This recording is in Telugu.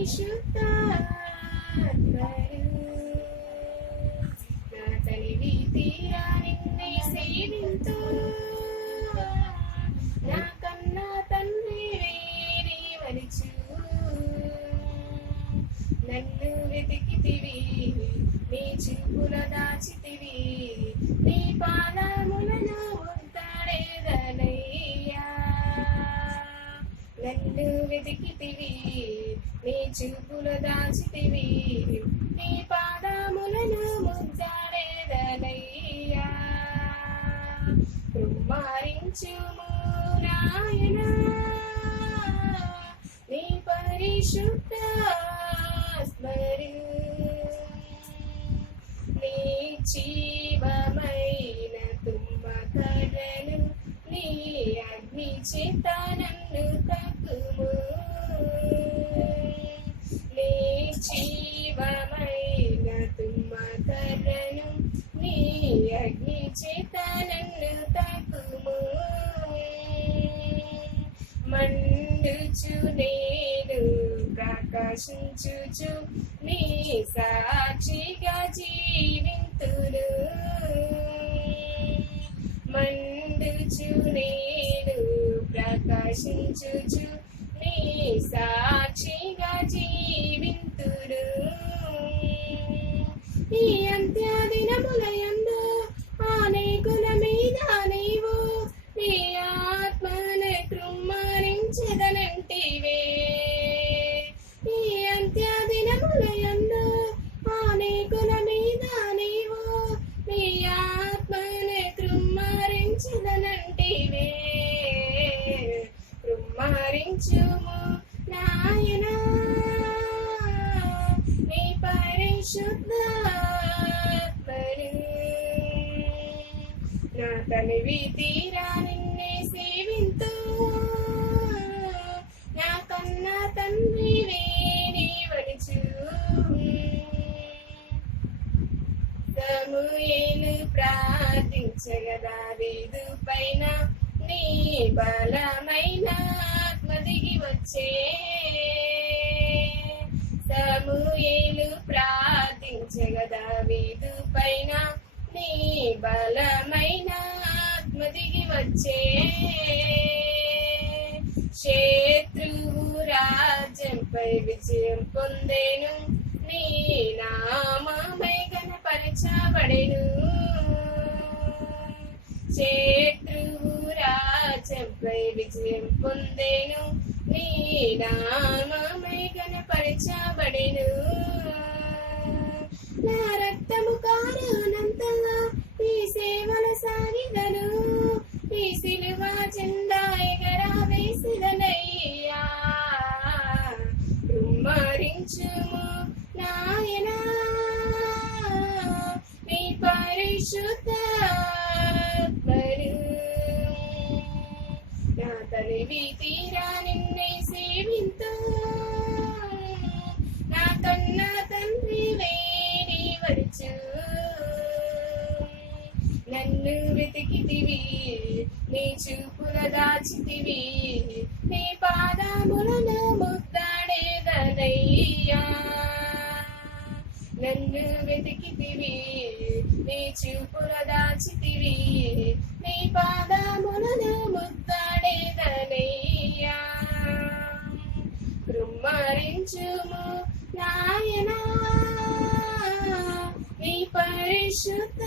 పరిశుద్ధాత్మను నా తనివి తీరా నిన్నే సేవింతు నా కన్నా తండ్రి వేరే వరిచు నన్ను వెతికితివి నీ చూపుల దాచితివి నీ పాదములను ముద్దాడేదనయ్యా నన్ను వెతికితివి నీ చూపుల దాచితివి నీ పాదములను ముద్దాడేదనయ్యా కుమారించుము నాయనా నీ పరిశుద్ధ నీ జీవమైన తుమ్మకలను నీ అగ్ని చేత నన్ను తాకుము నీ జీవమైన తుమ్మకలను నీ అగ్ని చేత నన్ను తాకుము మండుచు నేను ప్రకాశించుచు నీ సాక్షిగా జీవింతును మండుచు నేను ప్రకాశించుచు నీ సాక్షిగా జీవింతును ఈ అంత్య దినములయందు అనేకుల మీద నీవు నీ ఆత్మను కృమ్మరించెదనంటివే ఈ అంత్య దినములయందు అనేకుల మీద నీవు నీ ఆత్మను కృమ్మరించెదనంటివే కృమ్మరించుము నాయనా నీ పరిశుద్ధాత్మను నా తనివి తీరా నిన్నే సేవింతు నా కన్నా తండ్రి వేరే వరిచు సమూయేలు ప్రార్థించగా దావీదు పైన నీ బలమైన ఆత్మ దిగి వచ్చే సమూయేలు ప్రార్థించగా దావీదు పైన నీ బలమైన ఆత్మ దిగి వచ్చే శత్రువు రాజ్యంపై విజయం పొందేను నీ నామమై కనపరచబడెను శత్రువు రాజ్యంపై విజయం పొందేను నీ నామమై కనపరచబడెను నా రక్తము కారణంతగా ఈ సేవల సాగిదను ఈ సిలువ జెండా ఎగరా వేసిదనయ్యా కుమ్మరించుము నాయనా నీ పరిశుద్ధాత్మను నా తనివి తీరా నిన్నే సేవింతు నా కన్నా తండ్రి వేరే వరిచు నన్ను వెతికితివి నీ చూపుల దాచితివి నీ పాదములను ముద్దాడేదనయ్యా నన్ను వెతికితివి నీ చూపుల దాచితివి నీ పాదములను ముద్దాడేదనయ్యా కృమ్మరించుము నాయనా నీ పరిశుద్ధ